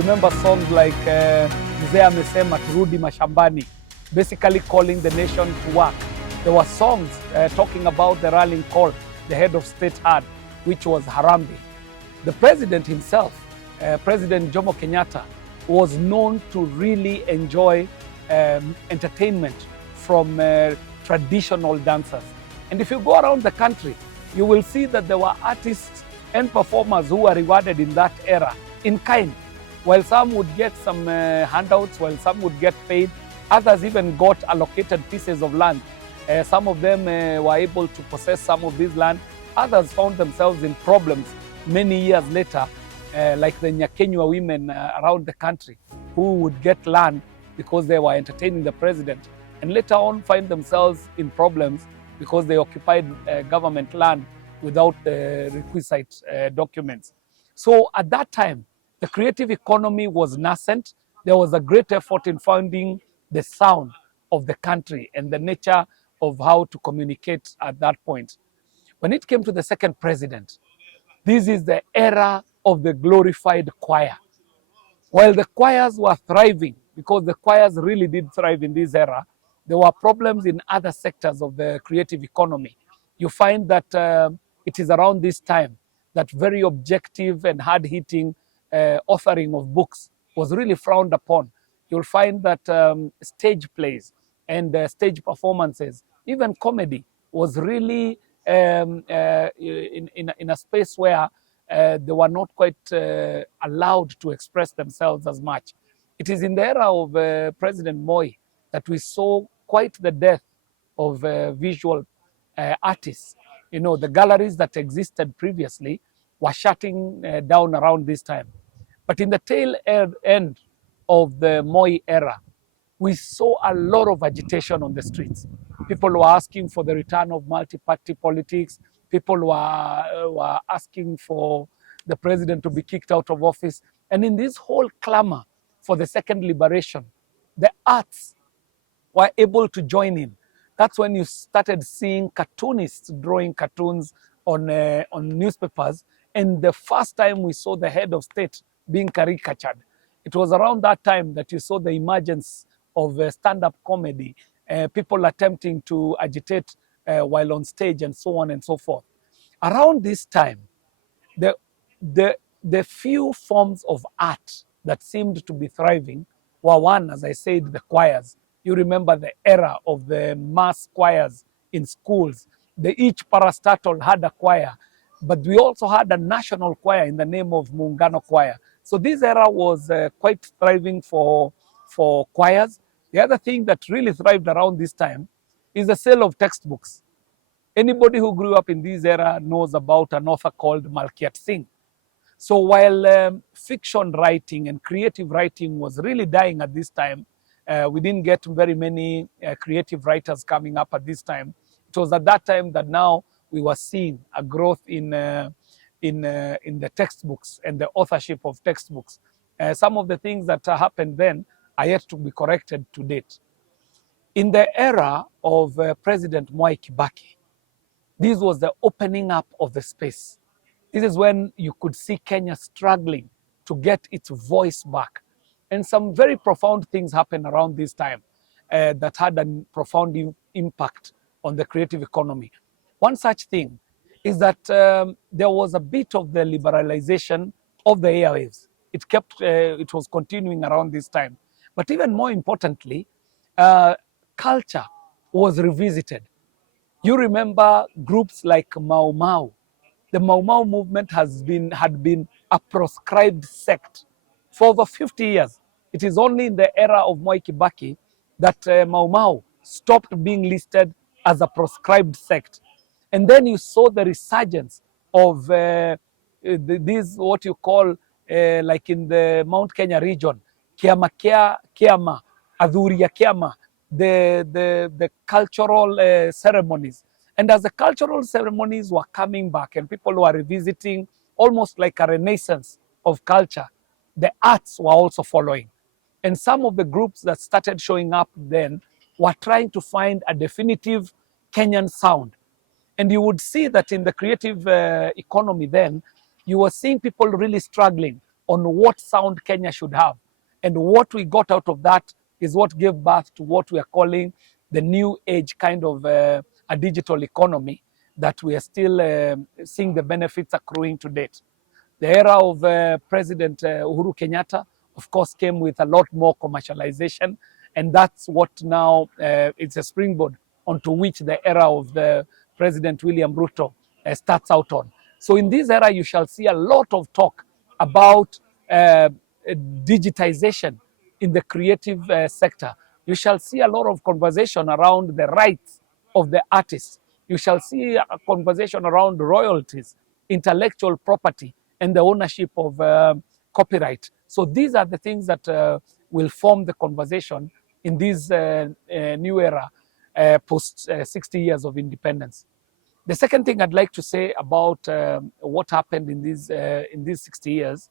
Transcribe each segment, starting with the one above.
remember songs like Mzee Amesema Turudi Mashambani, basically calling the nation to work. There were songs talking about the rallying call the head of state had, which was Harambe. The president himself, President Jomo Kenyatta, was known to really enjoy entertainment from traditional dancers. And if you go around the country, you will see that there were artists and performers who were rewarded in that era in kind. While some would get some handouts, while some would get paid, others even got allocated pieces of land. Some of them were able to possess some of this land. Others found themselves in problems many years later, like the Nyakenywa women around the country who would get land because they were entertaining the president, and later on find themselves in problems because they occupied government land without the requisite documents. So at that time, the creative economy was nascent. There was a great effort in finding the sound of the country and the nature of how to communicate at that point. When it came to the second president, this is the era of the glorified choir. While the choirs were thriving, because the choirs really did thrive in this era, there were problems in other sectors of the creative economy. You find that it is around this time that very objective and hard-hitting authoring of books was really frowned upon. You'll find that stage plays and stage performances, even comedy, was really in a space where they were not quite allowed to express themselves as much. It is in the era of President Moi that we saw quite the death of visual artists. You know, the galleries that existed previously were shutting down around this time. But in the tail end of the Moi era, we saw a lot of agitation on the streets. People were asking for the return of multi-party politics. People were asking for the president to be kicked out of office. And in this whole clamor for the second liberation, the arts were able to join in. That's when you started seeing cartoonists drawing cartoons on newspapers. And the first time we saw the head of state being caricatured, it was around that time that you saw the emergence of stand-up comedy, people attempting to agitate while on stage and so on and so forth. Around this time, the few forms of art that seemed to be thriving were one, as I said, the choirs. You remember the era of the mass choirs in schools. Each parastatal had a choir, but we also had a national choir in the name of Muungano Choir. So this era was quite thriving for choirs. The other thing that really thrived around this time is the sale of textbooks. Anybody who grew up in this era knows about an author called Malkiat Singh. So while fiction writing and creative writing was really dying at this time, we didn't get very many creative writers coming up at this time. It was at that time that now we were seeing a growth in the textbooks and the authorship of textbooks. Some of the things that happened then are yet to be corrected to date. In the era of President Mwai Kibaki, this was the opening up of the space. This is when you could see Kenya struggling to get its voice back. And some very profound things happened around this time that had a profound impact on the creative economy. One such thing is that there was a bit of the liberalization of the airwaves. It was continuing around this time. But even more importantly, culture was revisited. You remember groups like Mau Mau. The Mau Mau movement had been a proscribed sect for over 50 years. It is only in the era of Mwai Kibaki that Mau Mau stopped being listed as a proscribed sect. And then you saw the resurgence of these, what you call, like in the Mount Kenya region, Kiama, Adhuria Kiama, the cultural ceremonies. And as the cultural ceremonies were coming back and people were revisiting almost like a renaissance of culture, the arts were also following. And some of the groups that started showing up then were trying to find a definitive Kenyan sound. And you would see that in the creative economy then, you were seeing people really struggling on what sound Kenya should have. And what we got out of that is what gave birth to what we are calling the new age kind of a digital economy that we are still seeing the benefits accruing to date. The era of President Uhuru Kenyatta, of course, came with a lot more commercialization, and that's what now it's a springboard onto which the era of the President William Ruto starts out on. So in this era, you shall see a lot of talk about digitization in the creative sector. You shall see a lot of conversation around the rights of the artists. You shall see a conversation around royalties, intellectual property, and the ownership of copyright. So these are the things that will form the conversation in this new era post 60 years of independence. The second thing I'd like to say about what happened in these 60 years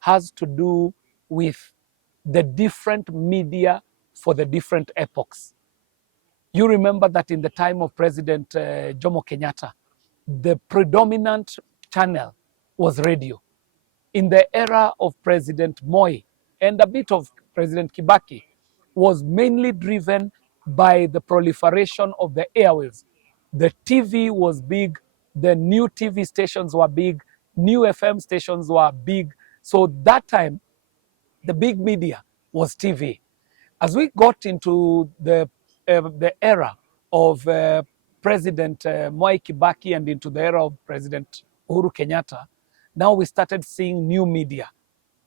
has to do with the different media for the different epochs. You remember that in the time of President Jomo Kenyatta, the predominant channel was radio. In the era of President Moi and a bit of President Kibaki, was mainly driven by the proliferation of the airwaves. The TV was big, the new TV stations were big, new FM stations were big. So that time, the big media was TV. As we got into the era of President Mwai Kibaki and into the era of President Uhuru Kenyatta, now we started seeing new media.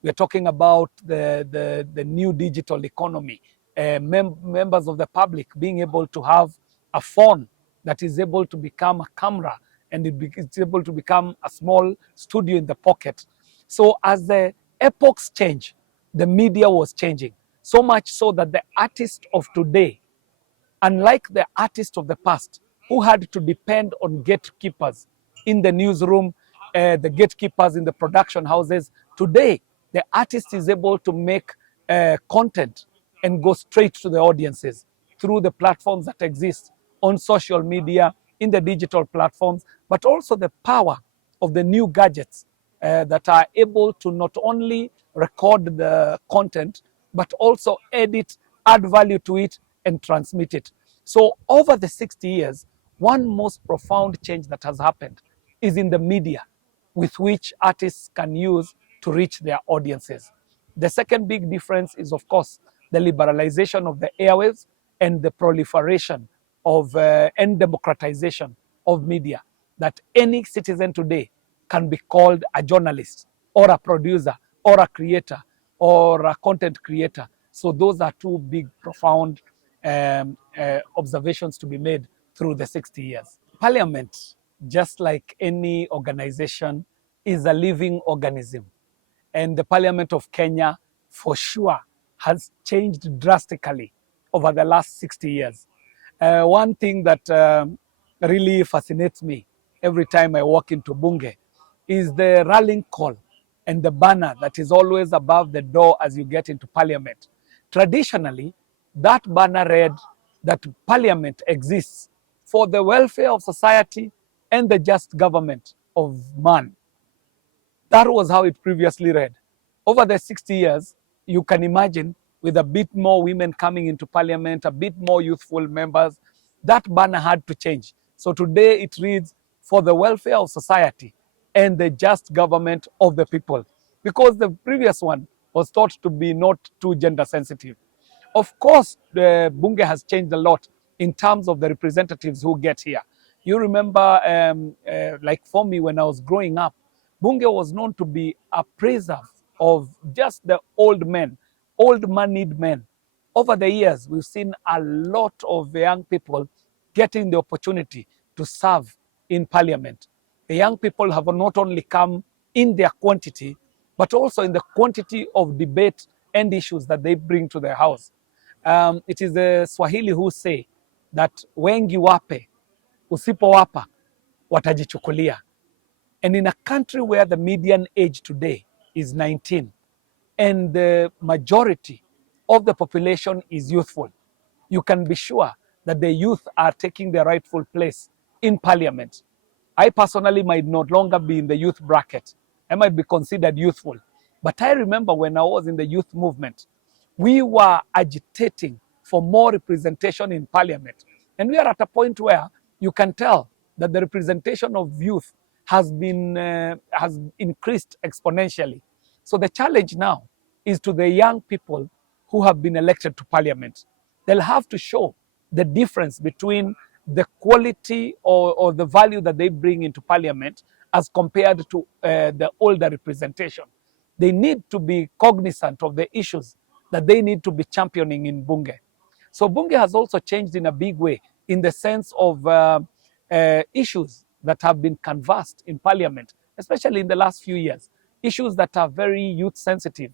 We're talking about the new digital economy, members of the public being able to have a phone that is able to become a camera, and it's able to become a small studio in the pocket. So as the epochs change, the media was changing. So much so that the artist of today, unlike the artist of the past, who had to depend on gatekeepers in the newsroom, the gatekeepers in the production houses, today the artist is able to make content and go straight to the audiences through the platforms that exist on social media, in the digital platforms, but also the power of the new gadgets that are able to not only record the content, but also edit, add value to it, and transmit it. So over the 60 years, one most profound change that has happened is in the media with which artists can use to reach their audiences. The second big difference is, of course, the liberalization of the airwaves and the proliferation of and democratization of media, that any citizen today can be called a journalist or a producer or a creator or a content creator. So those are two big, profound observations to be made through the 60 years. Parliament, just like any organization, is a living organism. And the Parliament of Kenya, for sure, has changed drastically over the last 60 years. One thing that really fascinates me every time I walk into Bunge is the rallying call and the banner that is always above the door as you get into Parliament. Traditionally, that banner read that Parliament exists for the welfare of society and the just government of man. That was how it previously read. Over the 60 years, you can imagine, with a bit more women coming into Parliament, a bit more youthful members, that banner had to change. So today it reads, for the welfare of society and the just government of the people. Because the previous one was thought to be not too gender sensitive. Of course, the Bunge has changed a lot in terms of the representatives who get here. You remember, like for me, when I was growing up, Bunge was known to be a preserve of just the old men, old moneyed men. Over the years, we've seen a lot of young people getting the opportunity to serve in Parliament. The young people have not only come in their quantity, but also in the quantity of debate and issues that they bring to their house. It is the Swahili who say that wengi wape, usipo wapa, watajichukulia. And in a country where the median age today is 19, and the majority of the population is youthful, you can be sure that the youth are taking their rightful place in Parliament. I personally might no longer be in the youth bracket. I might be considered youthful. But I remember when I was in the youth movement, we were agitating for more representation in parliament. And we are at a point where you can tell that the representation of youth has increased exponentially. So the challenge now is to the young people who have been elected to parliament. They'll have to show the difference between the quality or the value that they bring into parliament as compared to the older representation. They need to be cognizant of the issues that they need to be championing in Bunge. So Bunge has also changed in a big way in the sense of issues that have been canvassed in parliament, especially in the last few years, issues that are very youth sensitive.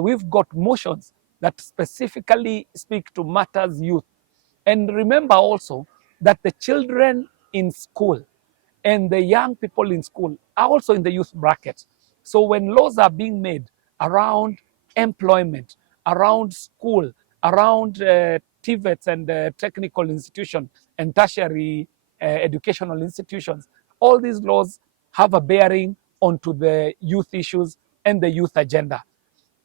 We've got motions that specifically speak to matters youth. And remember also that the children in school and the young people in school are also in the youth bracket. So when laws are being made around employment, around school, around TVETs and technical institutions and tertiary educational institutions, all these laws have a bearing onto the youth issues and the youth agenda.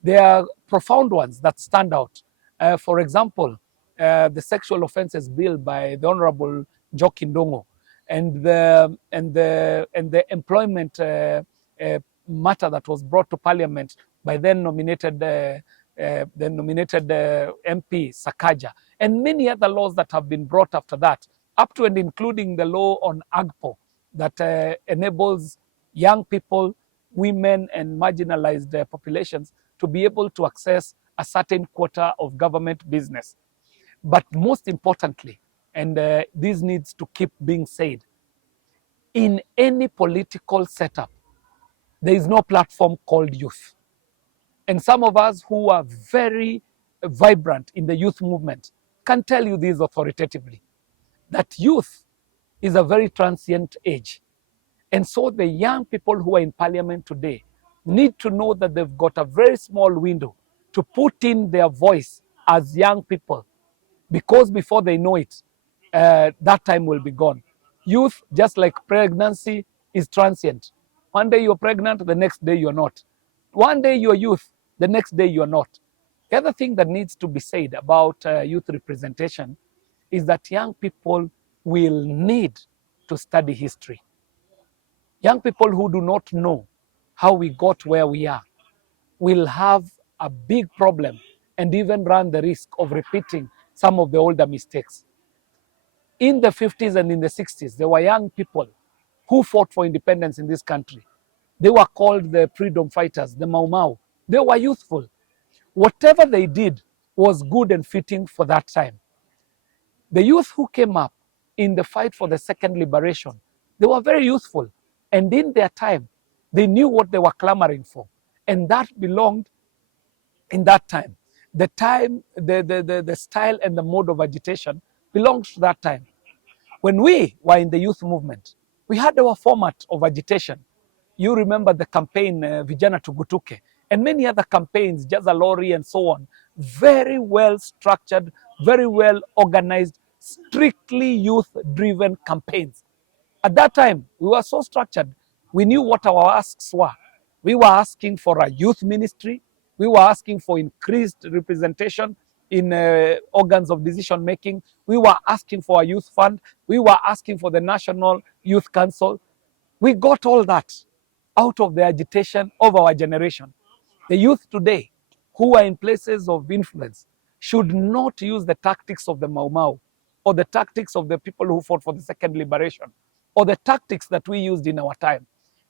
There are profound ones that stand out. For example, the sexual offences bill by the Honorable Njoki Ndung'u and the employment matter that was brought to Parliament by then nominated MP Sakaja, and many other laws that have been brought after that, up to and including the law on AGPO that enables young people, women, and marginalized populations to be able to access a certain quota of government business. But most importantly, and this needs to keep being said, in any political setup, there is no platform called youth. And some of us who are very vibrant in the youth movement can tell you this authoritatively, that youth is a very transient age. And so the young people who are in parliament today need to know that they've got a very small window to put in their voice as young people, because before they know it, that time will be gone. Youth, just like pregnancy, is transient. One day you're pregnant, the next day you're not. One day you're youth, the next day you're not. The other thing that needs to be said about youth representation is that young people will need to study history. Young people who do not know how we got where we are will have a big problem and even run the risk of repeating some of the older mistakes. In the 50s and in the 60s, there were young people who fought for independence in this country. They were called the freedom fighters, the Mau Mau. They were youthful. Whatever they did was good and fitting for that time. The youth who came up in the fight for the second liberation, they were very youthful. And in their time, they knew what they were clamoring for. And that belonged in that time. The time, the style and the mode of agitation belonged to that time. When we were in the youth movement, we had our format of agitation. You remember the campaign Vijana Tugutuke and many other campaigns, Jaza Lori and so on. Very well structured, very well organized, strictly youth-driven campaigns. At that time, we were so structured. We knew what our asks were. We were asking for a youth ministry. We were asking for increased representation in organs of decision making. We were asking for a youth fund. We were asking for the National Youth Council. We got all that out of the agitation of our generation. The youth today who are in places of influence should not use the tactics of the Mau Mau or the tactics of the people who fought for the second liberation or the tactics that we used in our time,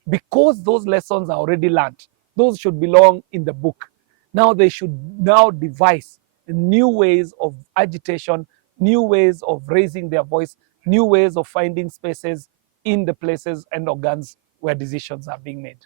because those lessons are already learned. Those should belong in the book. Now they should now devise new ways of agitation, new ways of raising their voice, new ways of finding spaces in the places and organs where decisions are being made.